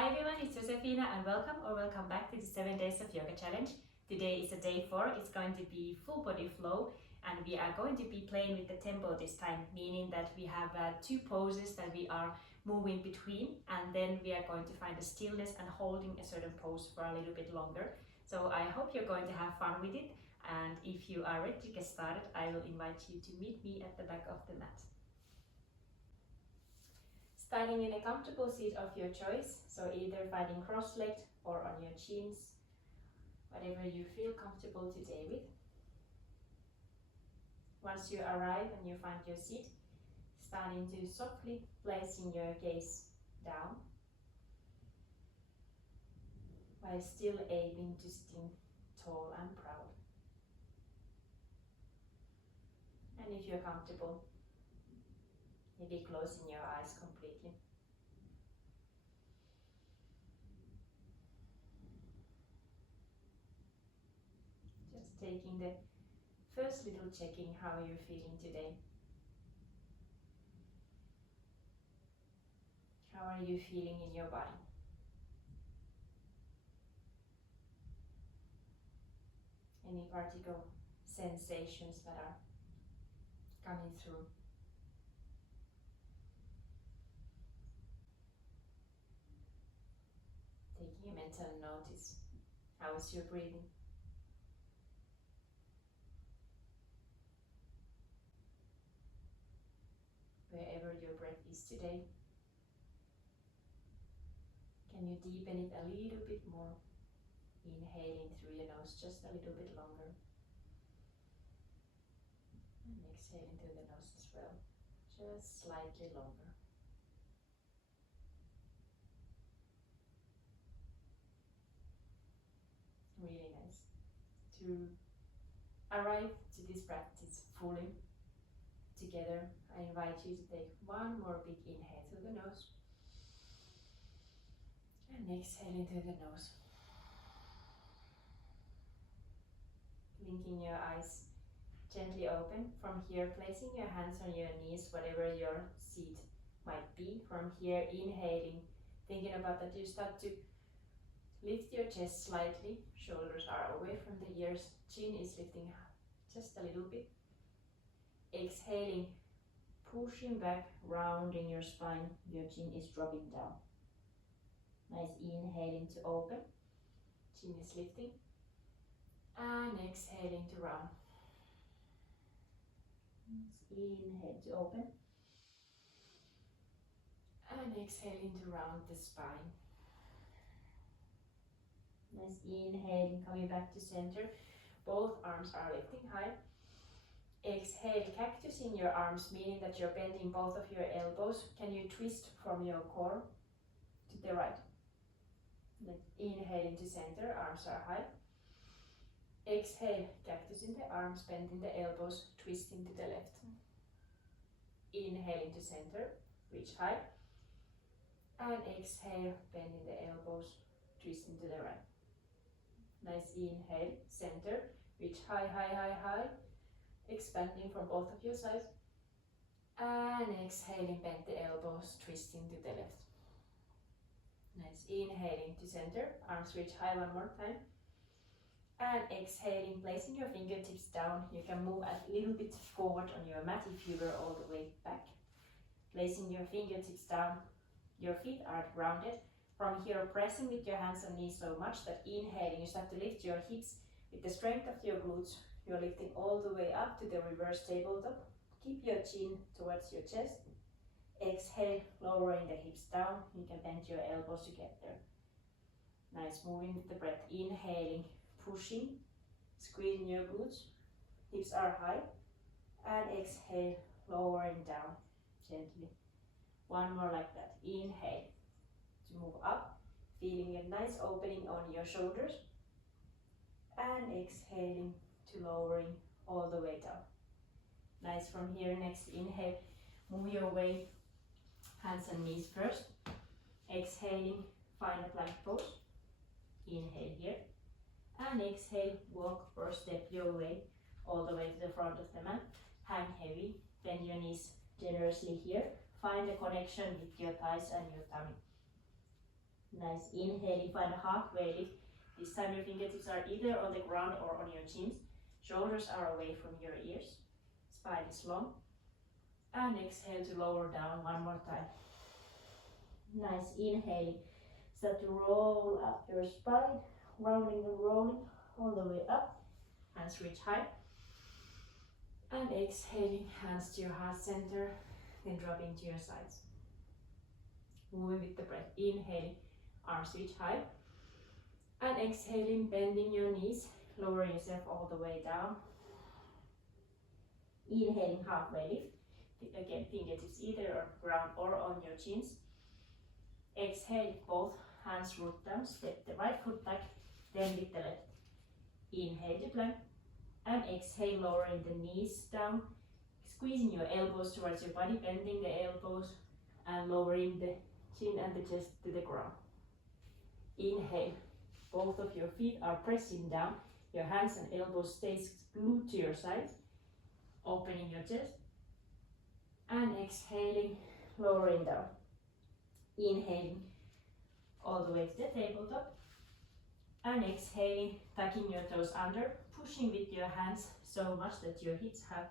Hi everyone, it's Josefiina and welcome back to the 7 Days of Yoga Challenge. Today is a day 4, it's going to be full body flow and we are going to be playing with the tempo this time, meaning that we have 2 poses that we are moving between, and then we are going to find a stillness and holding a certain pose for a little bit longer. So I hope you're going to have fun with it, and if you are ready to get started, I will invite you to meet me at the back of the mat. Starting in a comfortable seat of your choice, so either finding cross-legged or on your chins, whatever you feel comfortable today with. Once you arrive and you find your seat, starting to softly placing your gaze down, while still aiming to sitting tall and proud. And if you're comfortable, maybe closing your eyes completely. Just taking the first little checking how you're feeling today. How are you feeling in your body? Any particular sensations that are coming through? Taking a mental notice. How is your breathing? Wherever your breath is today, can you deepen it a little bit more? Inhaling through your nose just a little bit longer. And exhaling through the nose as well, just slightly longer. Really nice. To arrive to this practice fully together, I invite you to take one more big inhale through the nose and exhaling through the nose. Blinking your eyes gently open. From here, placing your hands on your knees, whatever your seat might be. From here, inhaling, thinking about that you start to lift your chest slightly, shoulders are away from the ears, chin is lifting just a little bit. Exhaling, pushing back, rounding your spine, your chin is dropping down. Nice inhaling to open, chin is lifting, and exhaling to round. Inhale to open, and exhaling to round the spine. Nice inhaling, coming back to center. Both arms are lifting high. Exhale, cactus in your arms, meaning that you're bending both of your elbows. Can you twist from your core to the right? Then inhaling to center, arms are high. Exhale, cactus in the arms, bending the elbows, twisting to the left. Inhaling to center, reach high. And exhale, bending the elbows, twisting to the right. Nice inhale, center, reach high, high, high, high. Expanding from both of your sides. And exhaling, bend the elbows, twisting to the left. Nice, inhaling to center, arms reach high one more time. And exhaling, placing your fingertips down. You can move a little bit forward on your mat if you were all the way back. Placing your fingertips down, your feet are grounded. From here, pressing with your hands and knees so much that inhaling, you start to lift your hips with the strength of your glutes. You're lifting all the way up to the reverse tabletop. Keep your chin towards your chest. Exhale, lowering the hips down. You can bend your elbows to get there. Nice, moving with the breath. Inhaling, pushing, squeezing your glutes. Hips are high. And exhale, lowering down gently. One more like that. Inhale to move up, feeling a nice opening on your shoulders. And exhaling to lowering all the way down. Nice, from here, next inhale, move your way, hands and knees first. Exhaling, find a plank pose. Inhale here. And exhale, walk or step your way all the way to the front of the mat. Hang heavy, bend your knees generously here. Find a connection with your thighs and your tummy. Nice, inhaling, find a halfway lift. This time your fingertips are either on the ground or on your chins. Shoulders are away from your ears. Spine is long. And exhale to lower down one more time. Nice, inhaling. Start to roll up your spine, rounding and rolling all the way up. Hands reach high. And exhaling, hands to your heart center, then dropping to your sides. Moving with the breath. Inhaling, arms reach high. And exhaling, bending your knees, lower yourself all the way down. Inhaling, halfway lift. Again, fingertips either on ground or on your chins. Exhale, both hands root down, step the right foot back, then lift the left. Inhale to plank, and exhale, lowering the knees down, squeezing your elbows towards your body, bending the elbows, and lowering the chin and the chest to the ground. Inhale, both of your feet are pressing down, your hands and elbows stay glued to your sides, opening your chest. And exhaling, lowering down. Inhaling all the way to the tabletop. And exhaling, tucking your toes under, pushing with your hands so much that your hips have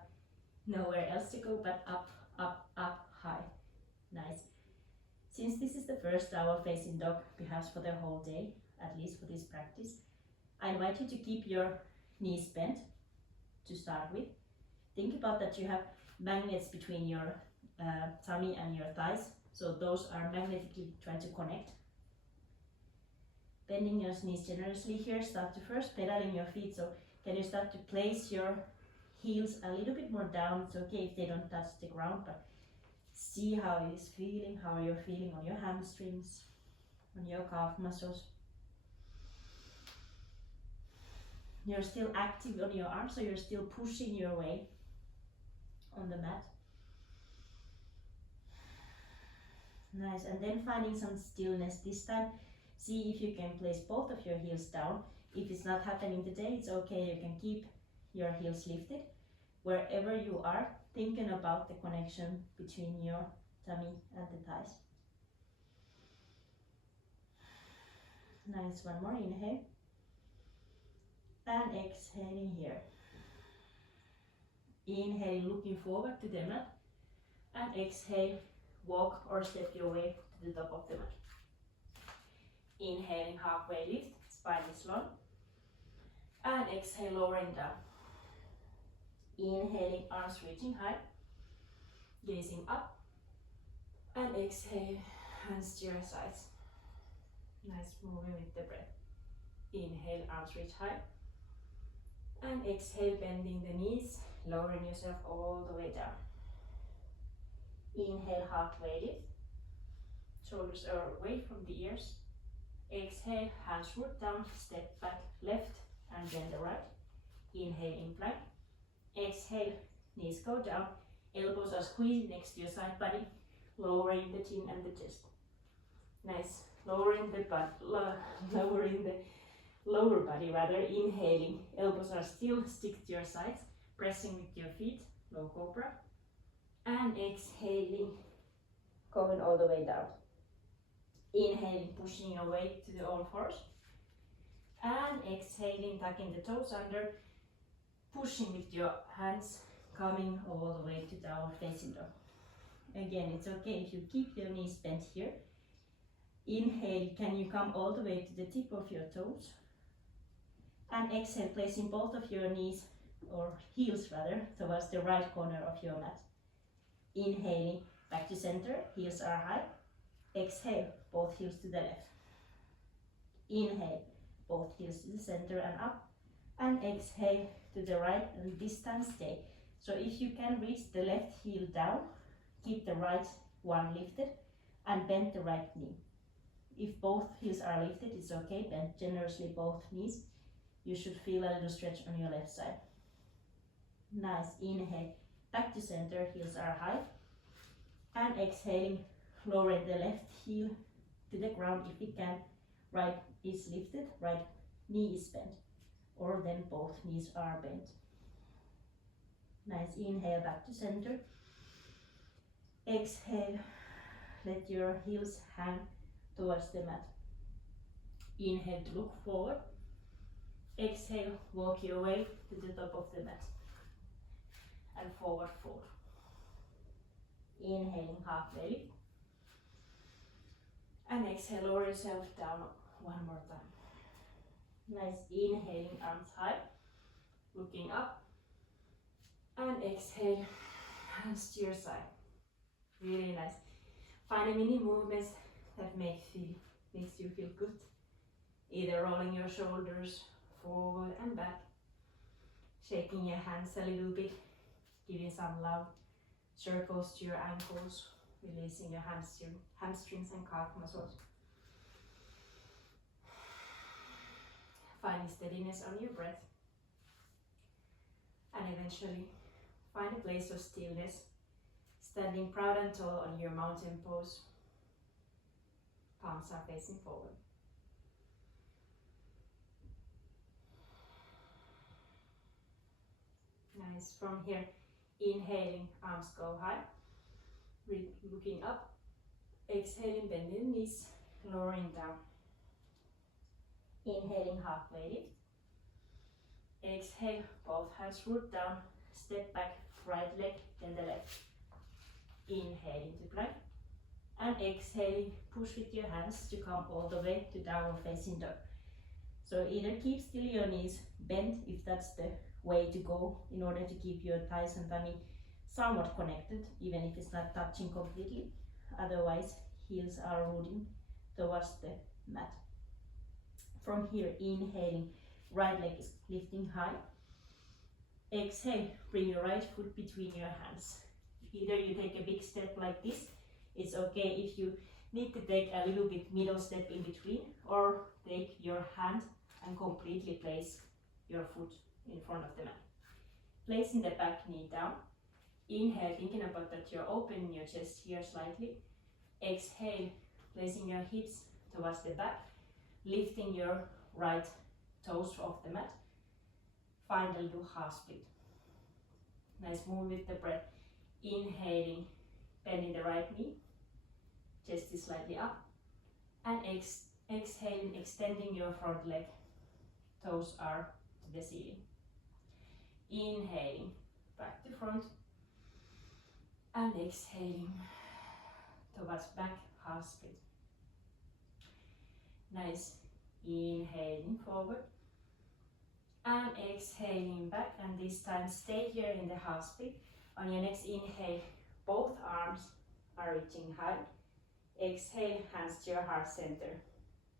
nowhere else to go but up, up, up, high. Nice. Since this is the first hour facing dog, perhaps for the whole day, at least for this practice, I invite you to keep your knees bent to start with. Think about that you have magnets between your tummy and your thighs, so those are magnetically trying to connect. Bending your knees generously here, start to first pedaling your feet, so can you start to place your heels a little bit more down? It's okay if they don't touch the ground, but see how it is feeling, how you're feeling on your hamstrings, on your calf muscles. You're still active on your arms, so you're still pushing your way on the mat. Nice, and then finding some stillness. This time, see if you can place both of your heels down. If it's not happening today, it's okay, you can keep your heels lifted. Wherever you are, thinking about the connection between your tummy and the thighs. Nice, one more inhale. And exhaling here. Inhale, looking forward to the mat. And exhale, walk or step your way to the top of the mat. Inhaling, halfway lift, spine is long. And exhale, lowering down. Inhaling, arms reaching high. Gazing up. And exhale, hands to your sides. Nice, moving with the breath. Inhale, arms reach high. And exhale, bending the knees, lowering yourself all the way down. Inhale, halfway lift. Shoulders are away from the ears. Exhale, hands root down, step back left and then the right. Inhale in plank. Exhale, knees go down, elbows are squeezed next to your side body, lowering the chin and the chest. Nice, lowering the butt, lowering the lower body rather. Inhaling, elbows are still stick to your sides, pressing with your feet, low cobra. And exhaling, going all the way down. Inhaling, pushing your way to the all fours. And exhaling, tucking the toes under, pushing with your hands, coming all the way to downward facing dog. Again, it's okay if you keep your knees bent here. Inhale, can you come all the way to the tip of your toes? And exhale, placing both of your knees, or heels rather, towards the right corner of your mat. Inhaling, back to center, heels are high. Exhale, both heels to the left. Inhale, both heels to the center and up. And exhale to the right, and this time stay. So if you can reach the left heel down, keep the right one lifted and bend the right knee. If both heels are lifted, it's okay, bend generously both knees. You should feel a little stretch on your left side. Nice, inhale, back to center, heels are high. And exhaling, lowering the left heel to the ground if you can. Right is lifted, right knee is bent, or then both knees are bent. Nice, inhale, back to center. Exhale, let your heels hang towards the mat. Inhale to look forward. Exhale, walk your way to the top of the mat. And forward fold. Inhaling, halfway lift. And exhale, lower yourself down one more time. Nice, inhaling, arms high, looking up. And exhale, hands to your side. Really nice. Find a mini movements that makes you feel good. Either rolling your shoulders forward and back, shaking your hands a little bit, giving some love, circles to your ankles, releasing your hamstrings and calf muscles. Finding steadiness on your breath. And eventually find a place of stillness, standing proud and tall on your mountain pose. Palms are facing forward. Nice. From here, inhaling, arms go high, looking up. Exhaling, bending the knees, lowering down. Inhaling, halfway lift. Exhale, both hands root down, step back, right leg, then the left. Inhaling to plank. And exhaling, push with your hands to come all the way to downward facing dog. So either keep still your knees bent if that's the way to go in order to keep your thighs and tummy somewhat connected, even if it's not touching completely. Otherwise, heels are rooting towards the mat. From here, inhaling, right leg is lifting high. Exhale, bring your right foot between your hands. Either you take a big step like this, it's okay if you need to take a little bit middle step in between, or take your hand and completely place your foot in front of the mat. Placing the back knee down. Inhale, thinking about that you're opening your chest here slightly. Exhale, placing your hips towards the back, lifting your right toes off the mat. Find a little half split. Nice, move with the breath. Inhaling, bending the right knee, chest is slightly up. And exhaling, extending your front leg, toes are to the ceiling. Inhaling, back to front. And exhaling, towards back, half split. Nice, inhaling forward. And exhaling back, and this time stay here in the half split. On your next inhale, both arms are reaching high. Exhale, hands to your heart center.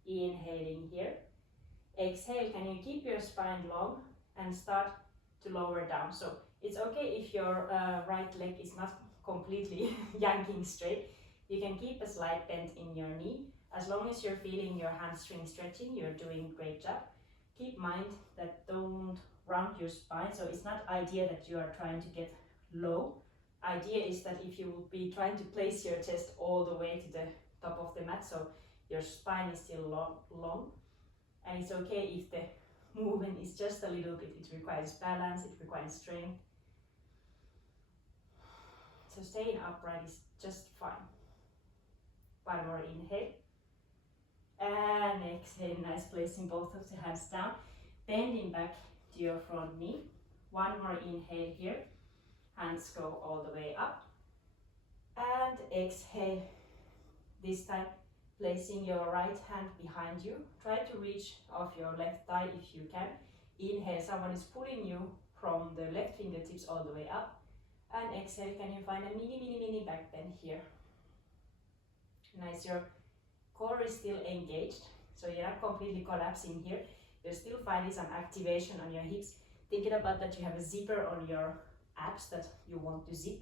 Inhaling here. Exhale, can you keep your spine long and start to lower down? So it's okay if your right leg is not completely yanking straight. You can keep a slight bend in your knee. As long as you're feeling your hamstring stretching, you're doing a great job. Keep in mind that don't round your spine, so it's not idea that you are trying to get low. Idea is that if you will be trying to place your chest all the way to the top of the mat, so your spine is still long, and it's okay if the movement is just a little bit. It requires balance, it requires strength. So staying upright is just fine. One more inhale. And exhale, nice, placing both of the hands down, bending back to your front knee. One more inhale here, hands go all the way up. And exhale, this time placing your right hand behind you. Try to reach off your left thigh if you can. Inhale, someone is pulling you from the left fingertips all the way up. And exhale, can you find a mini back bend here? Nice, your core is still engaged, so you're not completely collapsing here. You're still finding some activation on your hips. Thinking about that you have a zipper on your abs that you want to zip.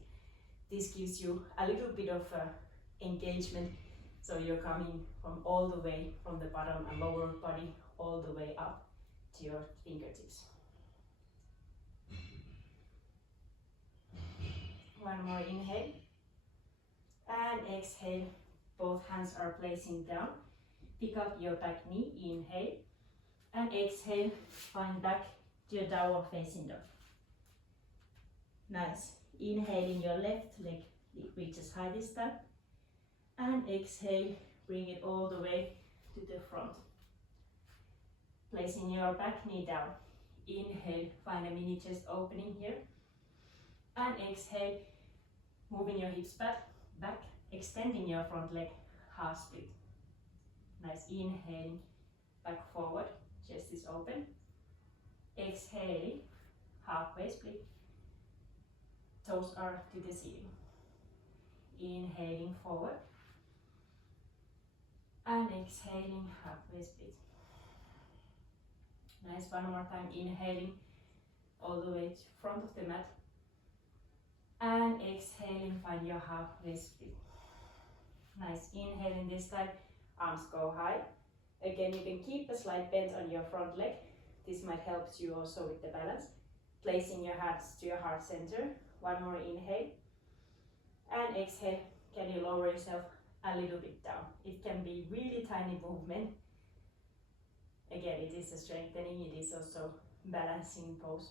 This gives you a little bit of engagement, so you're coming from all the way from the bottom and lower body all the way up to your fingertips. One more inhale. And exhale. Both hands are placing down. Pick up your back knee, inhale. And exhale, find back to your downward facing dog. Nice. Inhaling, your left leg reaches high this time. And exhale, bring it all the way to the front. Placing your back knee down. Inhale, find a mini chest opening here. And exhale, moving your hips back, extending your front leg, half split. Nice, inhaling, back forward, chest is open. Exhaling, halfway split. Toes are to the ceiling. Inhaling forward. And exhaling, halfway split. Nice, one more time, inhaling all the way to front of the mat. And exhaling, find your halfway split. Nice, inhaling this time, arms go high. Again, you can keep a slight bend on your front leg. This might help you also with the balance. Placing your hands to your heart center. One more inhale. And exhale, can you lower yourself a little bit down? It can be really tiny movement. Again, it is a strengthening, it is also balancing pose.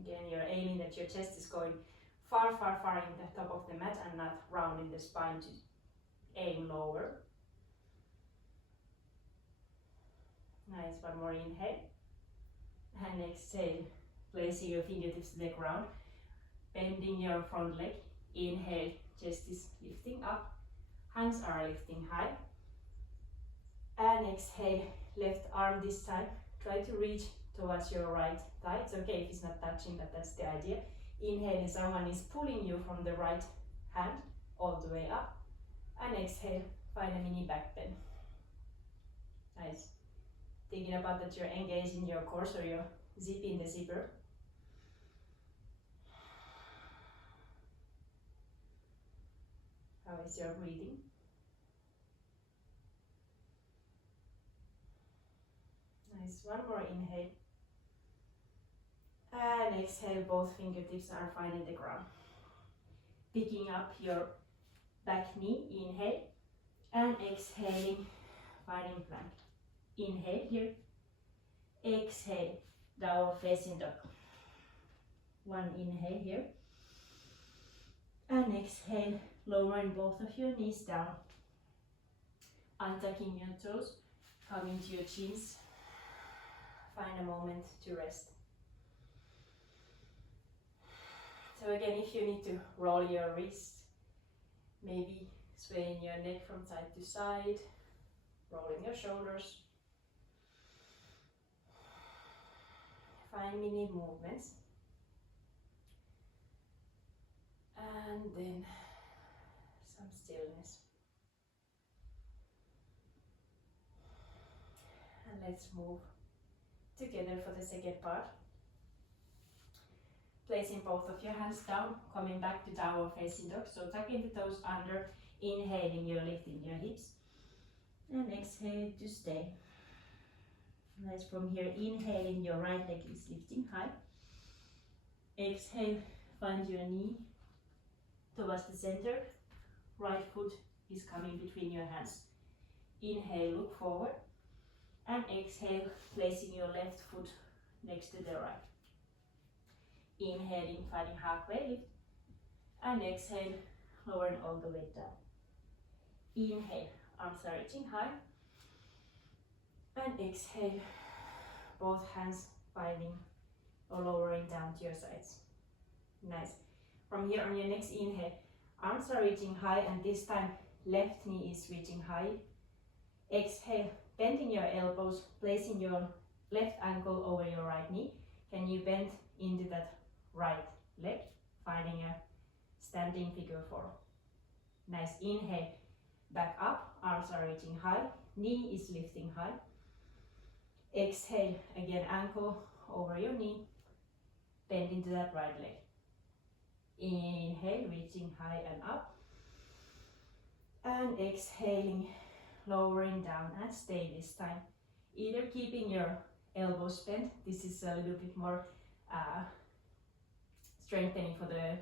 Again, you're aiming that your chest is going far, far, far in the top of the mat and not rounding the spine to aim lower. Nice, one more inhale. And exhale, placing your fingertips to the ground, bending your front leg. Inhale, chest is lifting up, hands are lifting high. And exhale, left arm this time. Try to reach towards your right thigh. It's okay if it's not touching, but that's the idea. Inhaling, someone is pulling you from the right hand all the way up. And exhale, find a mini back bend. Nice. Thinking about that you're engaging your core, so you're zipping the zipper. How is your breathing? Nice, one more inhale. And exhale, both fingertips are finding the ground. Picking up your back knee, inhale. And exhaling, finding plank. Inhale here. Exhale, downward facing dog. One inhale here. And exhale, lowering both of your knees down. Untucking your toes, coming to your chins. Find a moment to rest. So again, if you need to roll your wrist, maybe swaying your neck from side to side, rolling your shoulders. Find mini movements. And then some stillness. And let's move together for the second part. Placing both of your hands down, coming back to downward facing dog. So tucking the toes under, inhaling, you're lifting your hips. And exhale to stay. Nice, from here, inhaling, your right leg is lifting high. Exhale, find your knee towards the center. Right foot is coming between your hands. Inhale, look forward. And exhale, placing your left foot next to the right. Inhaling, finding halfway lift. And exhale, lowering all the way down. Inhale, arms are reaching high. And exhale, both hands finding or lowering down to your sides. Nice. From here on your next inhale, arms are reaching high, and this time left knee is reaching high. Exhale, bending your elbows, placing your left ankle over your right knee. Can you bend into that right leg, finding a standing figure four. Nice, inhale, back up, arms are reaching high, knee is lifting high. Exhale, again, ankle over your knee, bend into that right leg. Inhale, reaching high and up. And exhaling, lowering down, and stay this time. Either keeping your elbows bent, this is a little bit more strengthening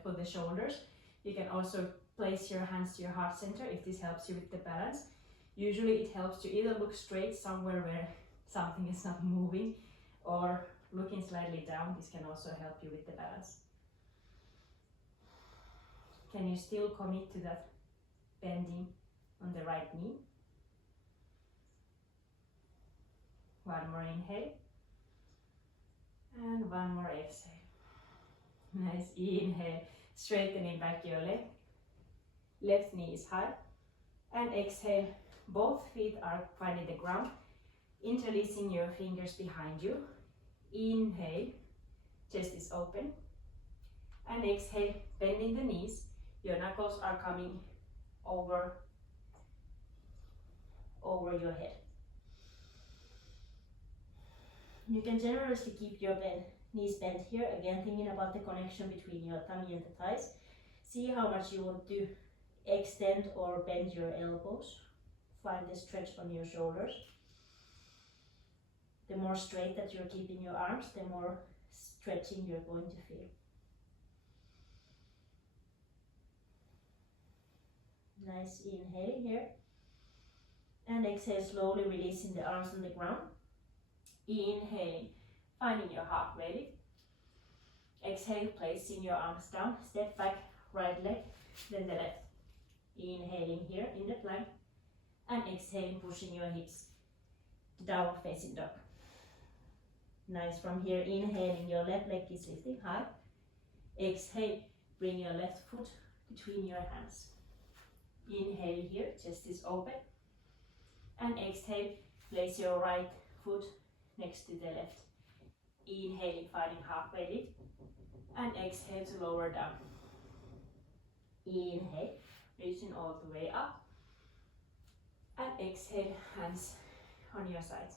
for the shoulders. You can also place your hands to your heart center if this helps you with the balance. Usually it helps to either look straight somewhere where something is not moving, or looking slightly down. This can also help you with the balance. Can you still commit to that bending on the right knee. One more inhale. And one more exhale. Nice, inhale, straightening back your leg. Left knee is high. And exhale, both feet are finding the ground. Interlacing your fingers behind you. Inhale, chest is open. And exhale, bending the knees. Your knuckles are coming over your head. You can generously keep your knees bent here, again thinking about the connection between your tummy and the thighs. See how much you want to extend or bend your elbows. Find the stretch on your shoulders. The more straight that you're keeping your arms, the more stretching you're going to feel. Nice inhale here. And exhale, slowly releasing the arms on the ground. Inhaling, finding your halfway lift. Exhale, placing your arms down. Step back, right leg, then the left. Inhaling here in the plank. And exhaling, pushing your hips to downward facing dog. Nice, from here, inhaling, your left leg is lifting high. Exhale, bring your left foot between your hands. Inhale here, chest is open. And exhale, place your right foot next to the left. Inhaling, finding halfway lift. And exhale to lower down. Inhale, reaching all the way up. And exhale, hands on your sides.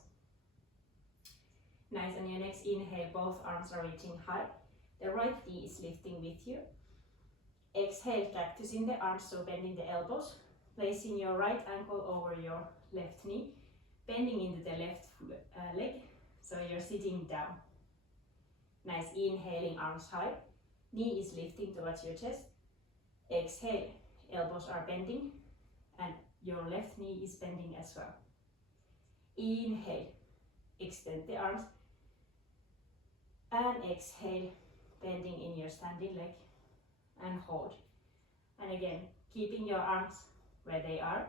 Nice, on your next inhale, both arms are reaching high. The right knee is lifting with you. Exhale, practicing the arms, so bending the elbows. Placing your right ankle over your left knee. Bending into the left leg, so you're sitting down. Nice, inhaling, arms high. Knee is lifting towards your chest. Exhale, elbows are bending. And your left knee is bending as well. Inhale, extend the arms. And exhale, bending in your standing leg. And hold. And again, keeping your arms where they are.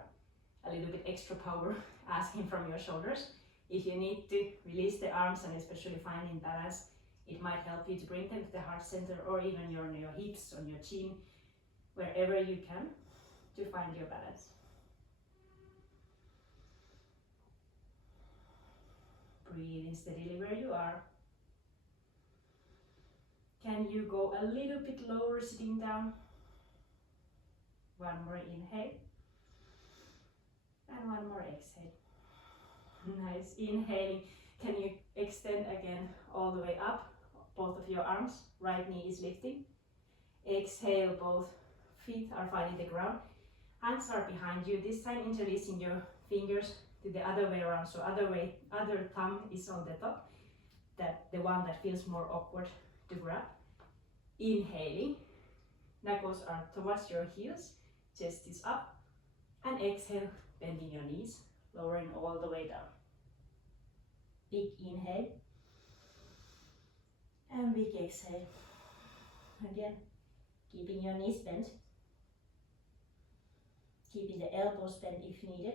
A little bit extra power asking from your shoulders. If you need to release the arms and especially finding balance, it might help you to bring them to the heart center or even on your hips, on your chin, wherever you can, to find your balance. Breathing steadily where you are. Can you go a little bit lower sitting down? One more inhale. And one more exhale. Nice, inhaling. Can you extend again all the way up? Both of your arms, right knee is lifting. Exhale, both feet are finding the ground. Hands are behind you. This time interlacing your fingers to the other way around. So other thumb is on the top. The one that feels more awkward to grab. Inhaling. Knuckles are towards your heels. Chest is up. And exhale, bending your knees, lowering all the way down. Big inhale. And big exhale. Again, keeping your knees bent. Keeping the elbows bent if needed.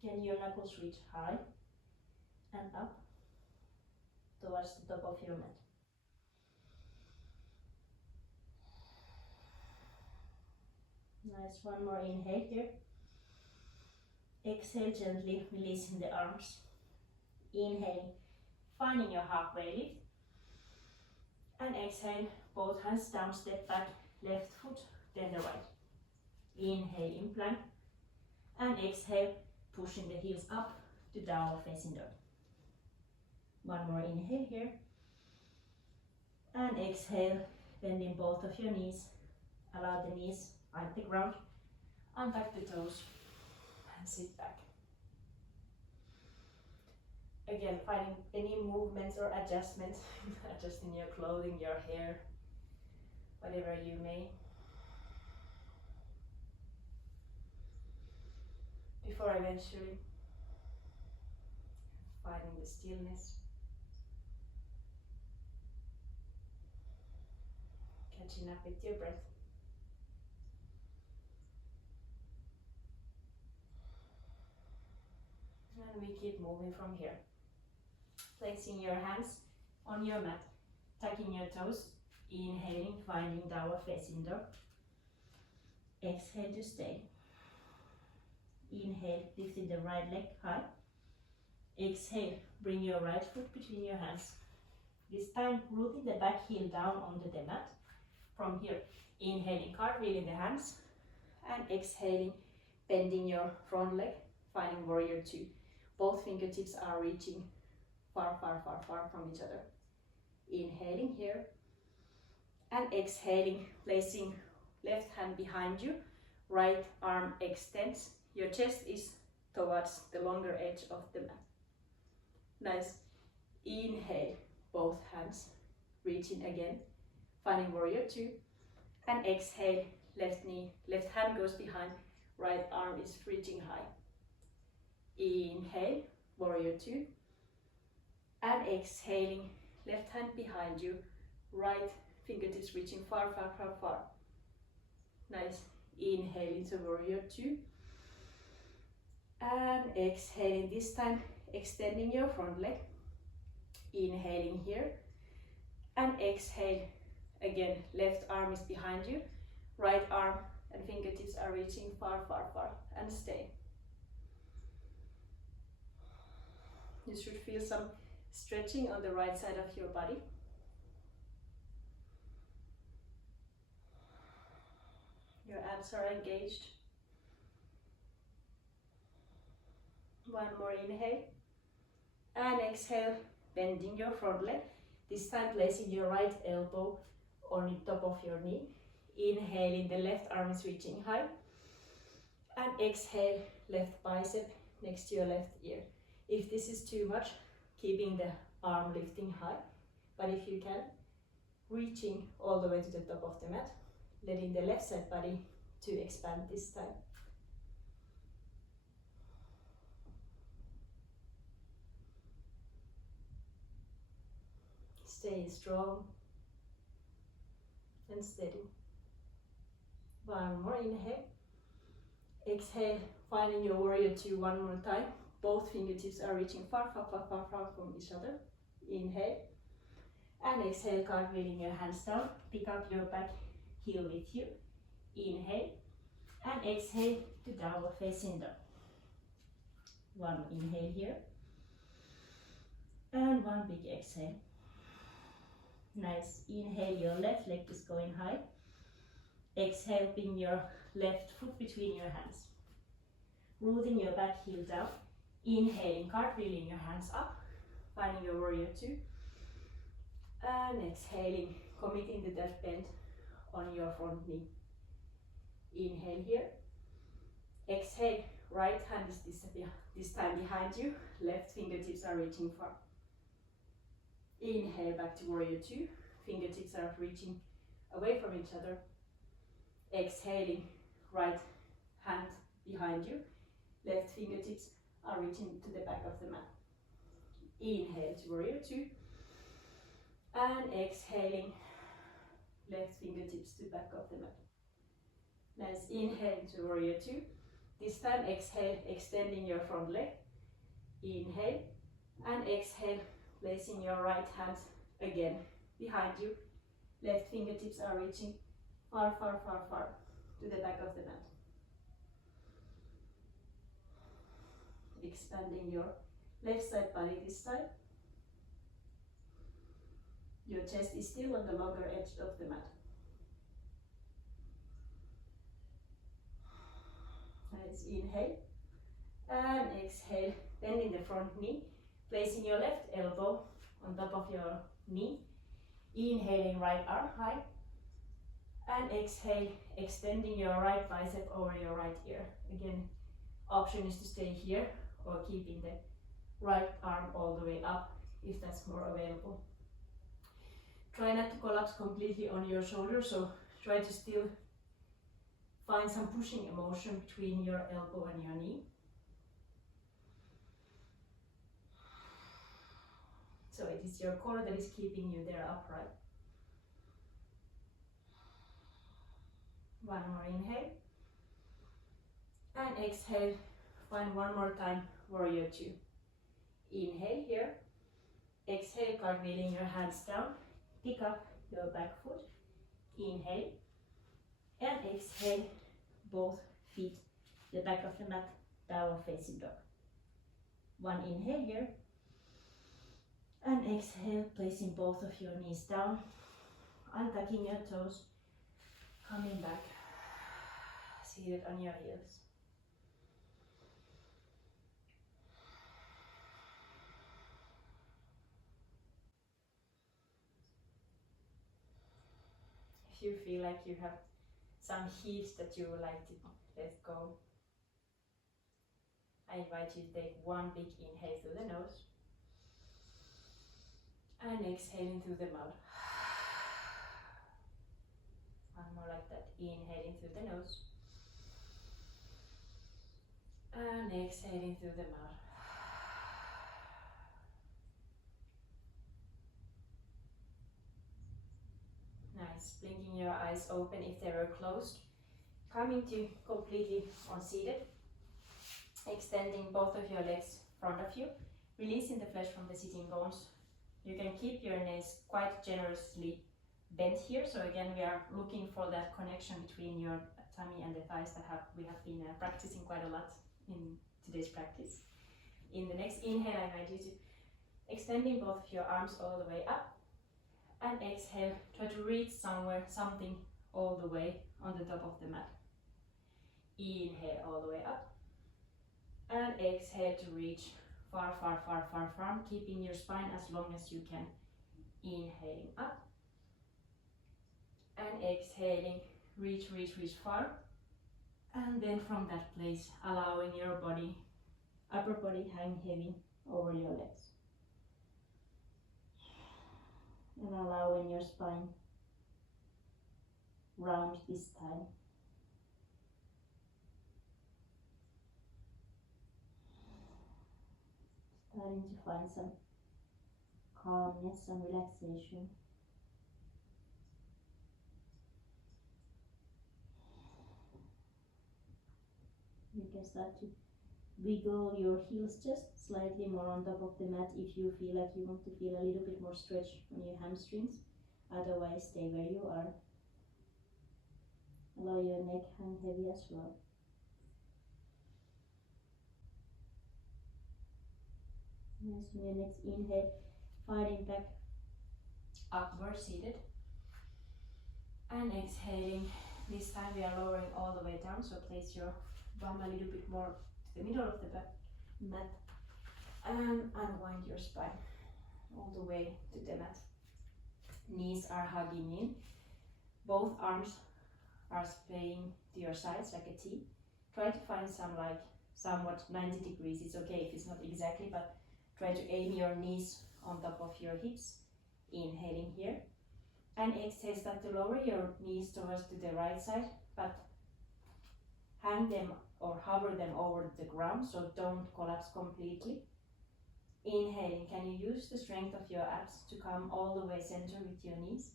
Can your knuckles reach high and up towards the top of your mat? Nice, one more inhale here. Exhale, gently releasing the arms. Inhale, finding your halfway lift. And exhale, both hands down, step back, left foot, then the right. Inhale in plank. And exhale, pushing the heels up to downward facing dog. One more inhale here. And exhale, bending both of your knees. Allow the knees find the ground. Untuck the toes and sit back. Again, finding any movements or adjustments, adjusting your clothing, your hair, whatever you may. Before eventually finding the stillness, catching up with your breath. And we keep moving from here. Placing your hands on your mat, tucking your toes, inhaling, finding downward facing dog. Exhale to stay. Inhale, lifting the right leg high. Exhale, bring your right foot between your hands. This time, rooting the back heel down onto the mat. From here, inhaling, cartwheeling the hands, and exhaling, bending your front leg, finding warrior two. Both fingertips are reaching far, far, far, far from each other. Inhaling here, and exhaling, placing left hand behind you, right arm extends, your chest is towards the longer edge of the mat. Nice. Inhale, both hands reaching again, finding warrior two, and exhale, left knee, left hand goes behind, right arm is reaching high. Inhale, warrior two, and exhaling, left hand behind you, right fingertips reaching far, far, far, far. Nice. Inhale into warrior two, and exhaling, this time extending your front leg. Inhaling here, and exhale again, left arm is behind you, right arm and fingertips are reaching far, far, far, and stay. You should feel some stretching on the right side of your body. Your abs are engaged. One more inhale, and exhale, bending your front leg, this time placing your right elbow on the top of your knee. Inhaling, the left arm is reaching high, and exhale, left bicep next to your left ear. If this is too much, keeping the arm lifting high, but if you can, reaching all the way to the top of the mat, letting the left side body to expand this time. Stay strong and steady. One more inhale. Exhale, finding your warrior two one more time. Both fingertips are reaching far, far, far, far, far from each other. Inhale. And exhale, cartwheeling your hands down. Pick up your back heel with you. Inhale. And exhale to downward facing dog. One inhale here. And one big exhale. Nice. Inhale, your left leg is going high. Exhale, bring your left foot between your hands. Rooting your back heel down. Inhaling, cartwheeling your hands up. Finding your warrior two. And exhaling, committing to that bend on your front knee. Inhale here. Exhale, right hand is this time behind you. Left fingertips are reaching far. Inhale, back to warrior two. Fingertips are reaching away from each other. Exhaling, right hand behind you. Left fingertips are reaching to the back of the mat. Inhale to warrior two. And exhaling, left fingertips to back of the mat. Nice. Inhale to warrior two. This time exhale, extending your front leg. Inhale and exhale, placing your right hand again behind you. Left fingertips are reaching far, far, far, far to the back of the mat. Expanding your left side body this time. Your chest is still on the longer edge of the mat. Let's inhale and exhale, bending the front knee, placing your left elbow on top of your knee. Inhaling, right arm high, and exhale, extending your right bicep over your right ear. Again, option is to stay here or keeping the right arm all the way up if that's more available. Try not to collapse completely on your shoulder, so try to still find some pushing emotion between your elbow and your knee. So it is your core that is keeping you there upright. One more inhale. And exhale, find one more time warrior two. Inhale here. Exhale, cartwheeling your hands down. Pick up your back foot. Inhale. And exhale, both feet, the back of the mat, downward facing dog. One inhale here. And exhale, placing both of your knees down, untucking your toes, coming back, seated on your heels. If you feel like you have some heat that you would like to let go, I invite you to take one big inhale through the nose and exhaling through the mouth. One more like that, inhaling through the nose and exhaling through the mouth. Nice, blinking your eyes open if they were closed. Coming to completely on seated. Extending both of your legs in front of you. Releasing the flesh from the sitting bones. You can keep your knees quite generously bent here. So again, we are looking for that connection between your tummy and the thighs that we have been practicing quite a lot in today's practice. In the next inhale, I invite you to extending both of your arms all the way up. And exhale, try to reach something all the way on the top of the mat. Inhale all the way up. And exhale to reach far, far, far, far, far, keeping your spine as long as you can. Inhaling up. And exhaling, reach, reach, reach far. And then from that place, allowing your body, upper body hang heavy over your legs. And allowing your spine round this time. Starting to find some calmness, some relaxation. You can start to wiggle your heels just slightly more on top of the mat if you feel like you want to feel a little bit more stretch on your hamstrings. Otherwise, stay where you are. Allow your neck hang heavy as well. Nice, on your next inhale, fighting back, upward seated. And exhaling, this time we are lowering all the way down, so place your bum a little bit more to the middle of the mat and unwind your spine all the way to the mat. Knees are hugging in, both arms are swaying to your sides like a T. Try to find some like somewhat 90 degrees, it's okay if it's not exactly, but try to aim your knees on top of your hips. Inhaling here. And exhale, start to lower your knees towards to the right side, but hang them or hover them over the ground, so don't collapse completely. Inhaling, can you use the strength of your abs to come all the way center with your knees?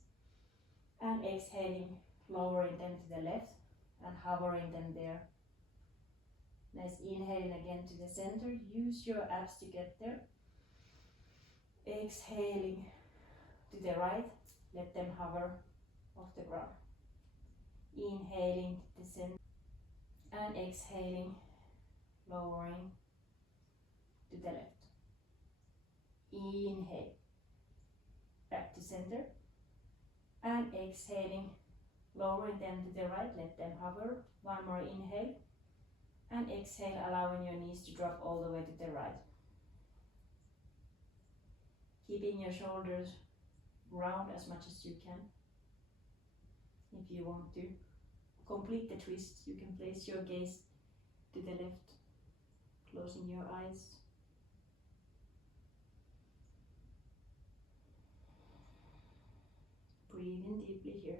And exhaling, lowering them to the left and hovering them there. Nice, inhaling again to the center, use your abs to get there. Exhaling to the right, let them hover off the ground. Inhaling to the center and exhaling, lowering to the left. Inhale, back to center and exhaling, lowering them to the right, let them hover. One more inhale and exhale, allowing your knees to drop all the way to the right. Keeping your shoulders round as much as you can. If you want to complete the twist, you can place your gaze to the left, closing your eyes. Breathe in deeply here.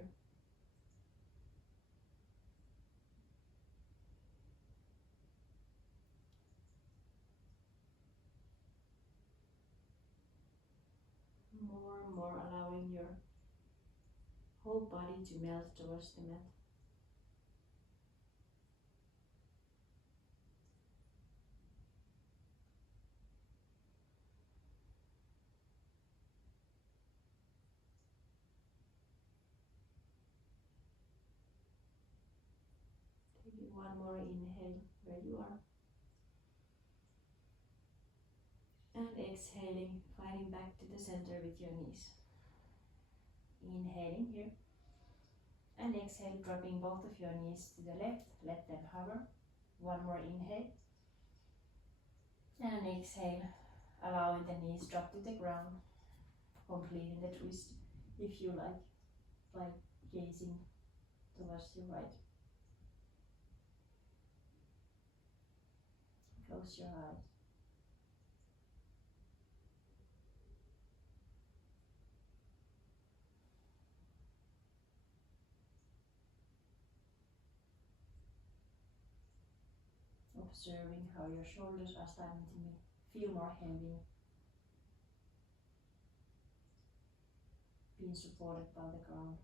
More and more allowing your whole body to melt towards the mat. One more inhale where you are. And exhaling, finding back to the center with your knees. Inhaling here. And exhale, dropping both of your knees to the left, let them hover. One more inhale. And exhale, allowing the knees drop to the ground, completing the twist if you like gazing towards your right. Close your eyes. Observing how your shoulders are starting to feel more heavy, being supported by the ground.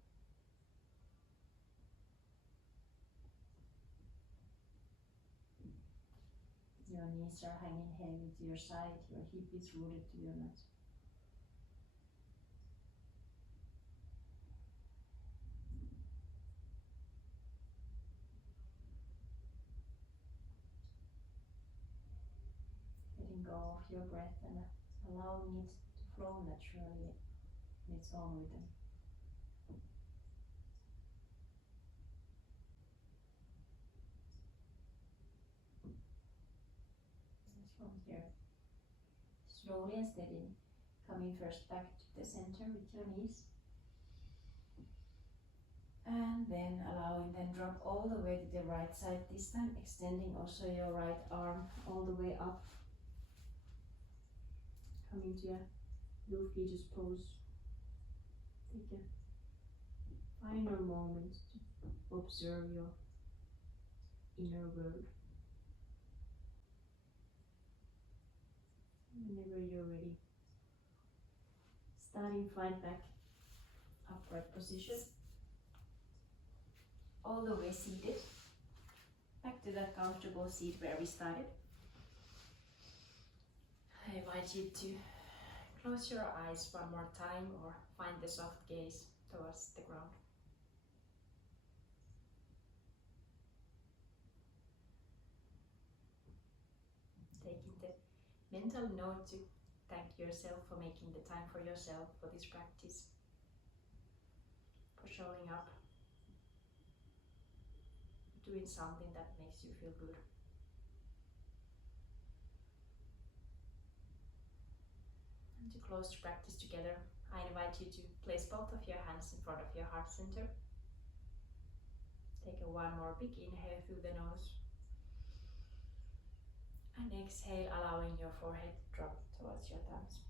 Your knees are hanging heavy to your side, your hip is rooted to your mat. Letting go of your breath and allowing it to flow naturally in its own rhythm. And from here, slowly and steady, coming first back to the center with your knees. And then allowing them drop all the way to the right side, this time extending also your right arm all the way up. Coming to a blue fetus pose. Take a final moment to observe your inner world. Whenever you're ready, starting flight back, upright position. All the way seated, back to that comfortable seat where we started. I invite you to close your eyes one more time or find the soft gaze towards the ground. Taking the mental note to thank yourself for making the time for yourself for this practice, for showing up, doing something that makes you feel good. And to close the practice together, I invite you to place both of your hands in front of your heart center. Take one more big inhale through the nose. And exhale, allowing your forehead to drop towards your thumbs.